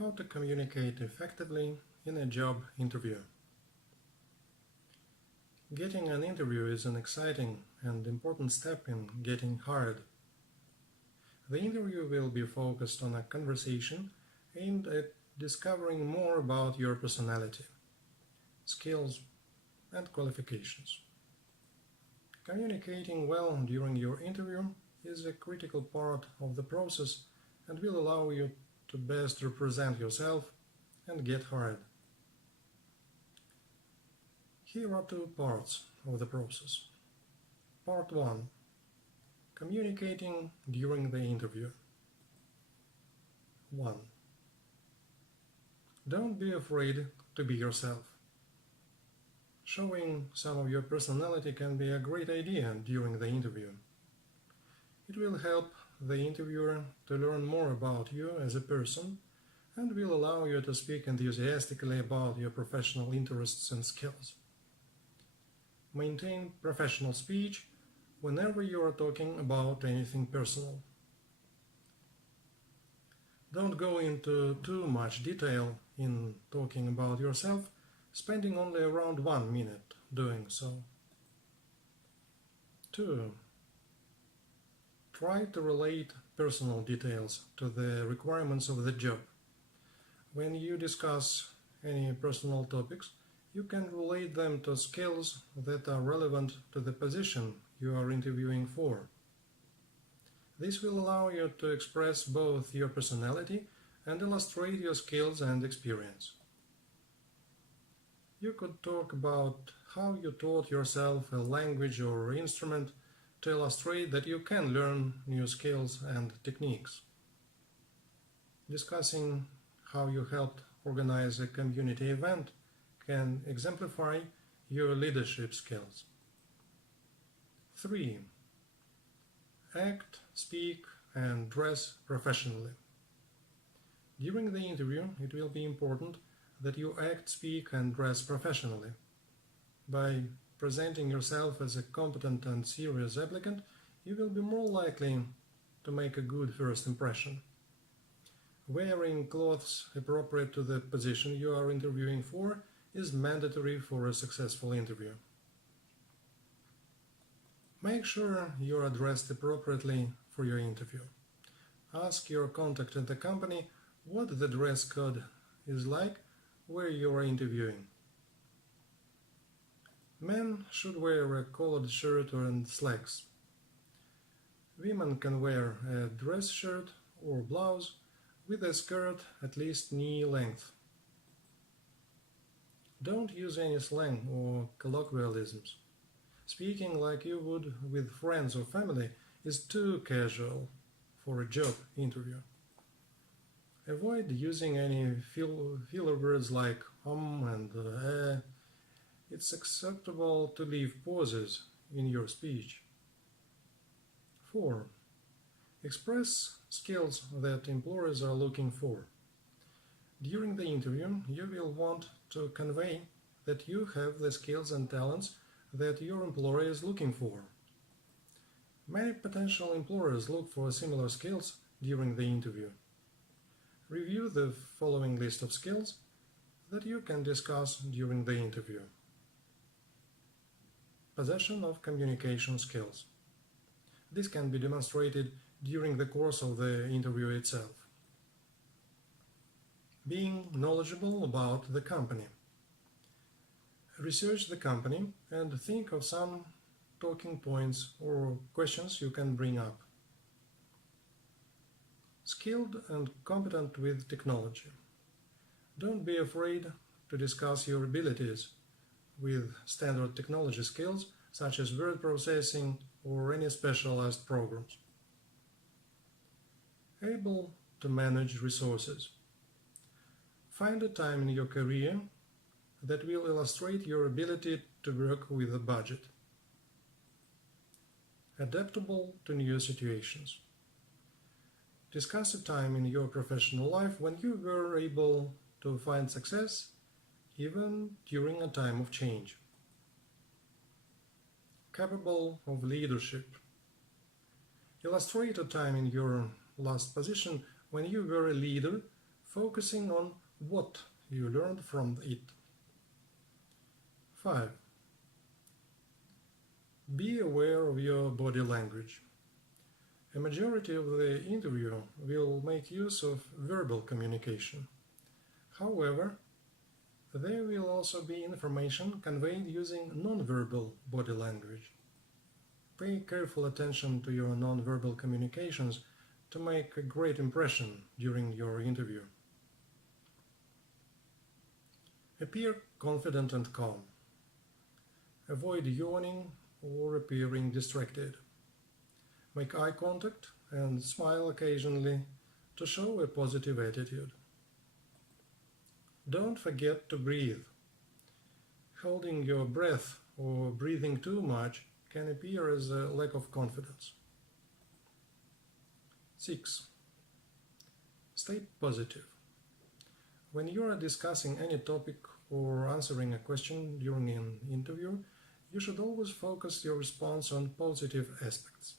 How to communicate effectively in a job interview. Getting an interview is an exciting and important step in getting hired. The interview will be focused on a conversation aimed at discovering more about your personality, skills, and qualifications. Communicating well during your interview is a critical part of the process and will allow you to best represent yourself and get hired. Here are two parts of the process. Part 1. Communicating during the interview. 1. Don't be afraid to be yourself. Showing some of your personality can be a great idea during the interview. It will help the interviewer to learn more about you as a person and will allow you to speak enthusiastically about your professional interests and skills. Maintain professional speech whenever you are talking about anything personal. Don't go into too much detail in talking about yourself, spending only around 1 minute doing so. 2. Try to relate personal details to the requirements of the job. When you discuss any personal topics, you can relate them to skills that are relevant to the position you are interviewing for. This will allow you to express both your personality and illustrate your skills and experience. You could talk about how you taught yourself a language or instrument to illustrate that you can learn new skills and techniques. Discussing how you helped organize a community event can exemplify your leadership skills. 3. Act, speak, and dress professionally. During the interview, it will be important that you act, speak, and dress professionally. By presenting yourself as a competent and serious applicant, you will be more likely to make a good first impression. Wearing clothes appropriate to the position you are interviewing for is mandatory for a successful interview. Make sure you are dressed appropriately for your interview. Ask your contact at the company what the dress code is like where you are interviewing. Men should wear a collared shirt and slacks. Women can wear a dress shirt or blouse with a skirt at least knee length. Don't use any slang or colloquialisms. Speaking like you would with friends or family is too casual for a job interview. Avoid using any filler words like and It's acceptable to leave pauses in your speech. 4. Express skills that employers are looking for. During the interview, you will want to convey that you have the skills and talents that your employer is looking for. Many potential employers look for similar skills during the interview. Review the following list of skills that you can discuss during the interview. Possession of communication skills. This can be demonstrated during the course of the interview itself. Being knowledgeable about the company. Research the company and think of some talking points or questions you can bring up. Skilled and competent with technology. Don't be afraid to discuss your abilities with standard technology skills such as word processing or any specialized programs. Able to manage resources. Find a time in your career that will illustrate your ability to work with a budget. Adaptable to new situations. Discuss a time in your professional life when you were able to find success even during a time of change. Capable of leadership. Illustrate a time in your last position when you were a leader, focusing on what you learned from it. 5. Be aware of your body language. A majority of the interview will make use of verbal communication. However, there will also be information conveyed using non-verbal body language. Pay careful attention to your non-verbal communications to make a great impression during your interview. Appear confident and calm. Avoid yawning or appearing distracted. Make eye contact and smile occasionally to show a positive attitude. Don't forget to breathe. Holding your breath or breathing too much can appear as a lack of confidence. 6. Stay positive. When you are discussing any topic or answering a question during an interview, you should always focus your response on positive aspects.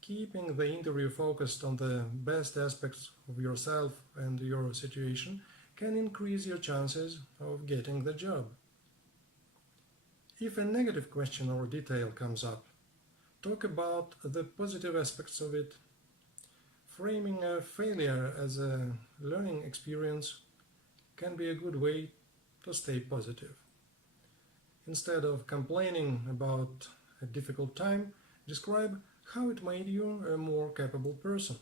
Keeping the interview focused on the best aspects of yourself and your situation can increase your chances of getting the job. If a negative question or detail comes up, talk about the positive aspects of it. Framing a failure as a learning experience can be a good way to stay positive. Instead of complaining about a difficult time, describe how it made you a more capable person.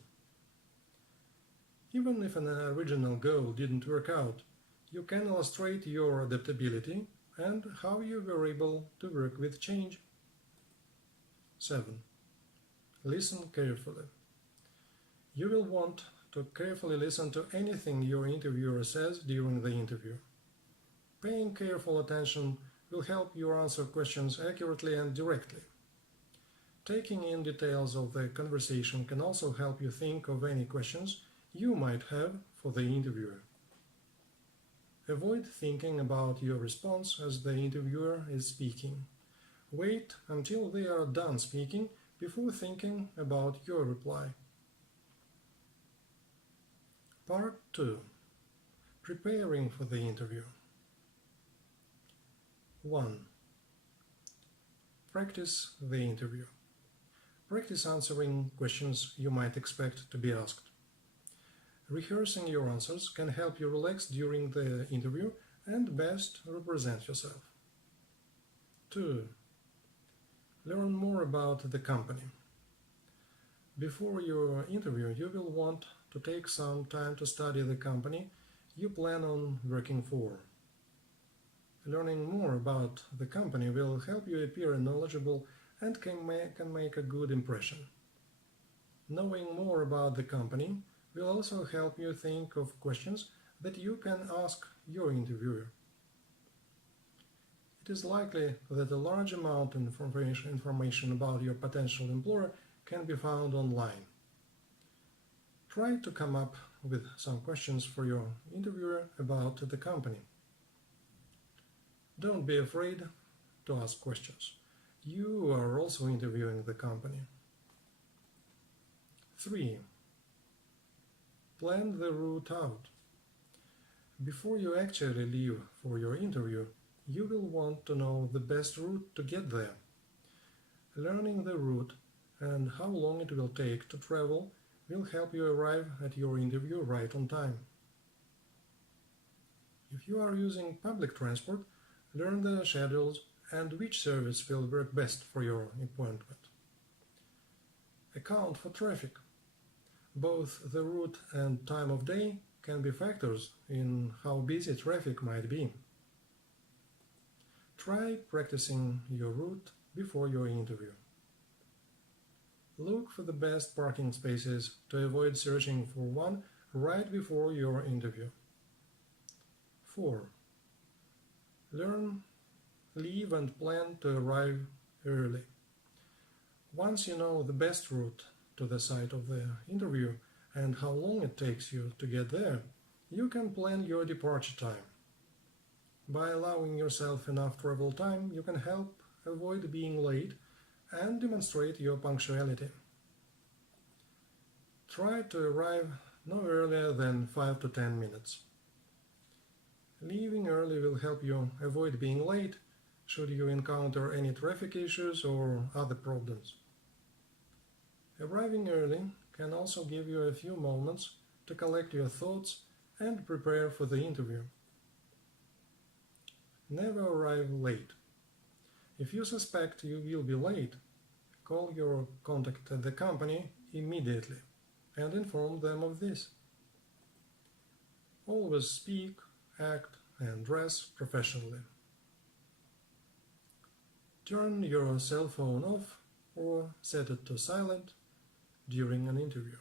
Even if an original goal didn't work out, you can illustrate your adaptability and how you were able to work with change. 7. Listen carefully. You will want to carefully listen to anything your interviewer says during the interview. Paying careful attention will help you answer questions accurately and directly. Taking in details of the conversation can also help you think of any questions you might have for the interviewer. Avoid thinking about your response as the interviewer is speaking. Wait until they are done speaking before thinking about your reply. Part 2. Preparing for the interview. 1. Practice the interview. Practice answering questions you might expect to be asked. Rehearsing your answers can help you relax during the interview and best represent yourself. 2. Learn more about the company. Before your interview, you will want to take some time to study the company you plan on working for. Learning more about the company will help you appear knowledgeable and can make a good impression. Knowing more about the company will also help you think of questions that you can ask your interviewer. It is likely that a large amount of information about your potential employer can be found online. Try to come up with some questions for your interviewer about the company. Don't be afraid to ask questions. You are also interviewing the company. 3. Plan the route out. Before you actually leave for your interview, you will want to know the best route to get there. Learning the route and how long it will take to travel will help you arrive at your interview right on time. If you are using public transport, learn the schedules and which service will work best for your appointment. Account for traffic. Both the route and time of day can be factors in how busy traffic might be. Try practicing your route before your interview. Look for the best parking spaces to avoid searching for one right before your interview. 4. Learn, leave and plan to arrive early. Once you know the best route to the site of the interview and how long it takes you to get there, you can plan your departure time. By allowing yourself enough travel time, you can help avoid being late and demonstrate your punctuality. Try to arrive no earlier than 5 to 10 minutes. Leaving early will help you avoid being late should you encounter any traffic issues or other problems. Arriving early can also give you a few moments to collect your thoughts and prepare for the interview. Never arrive late. If you suspect you will be late, call your contact at the company immediately and inform them of this. Always speak, act, and dress professionally. Turn your cell phone off or set it to silent during an interview.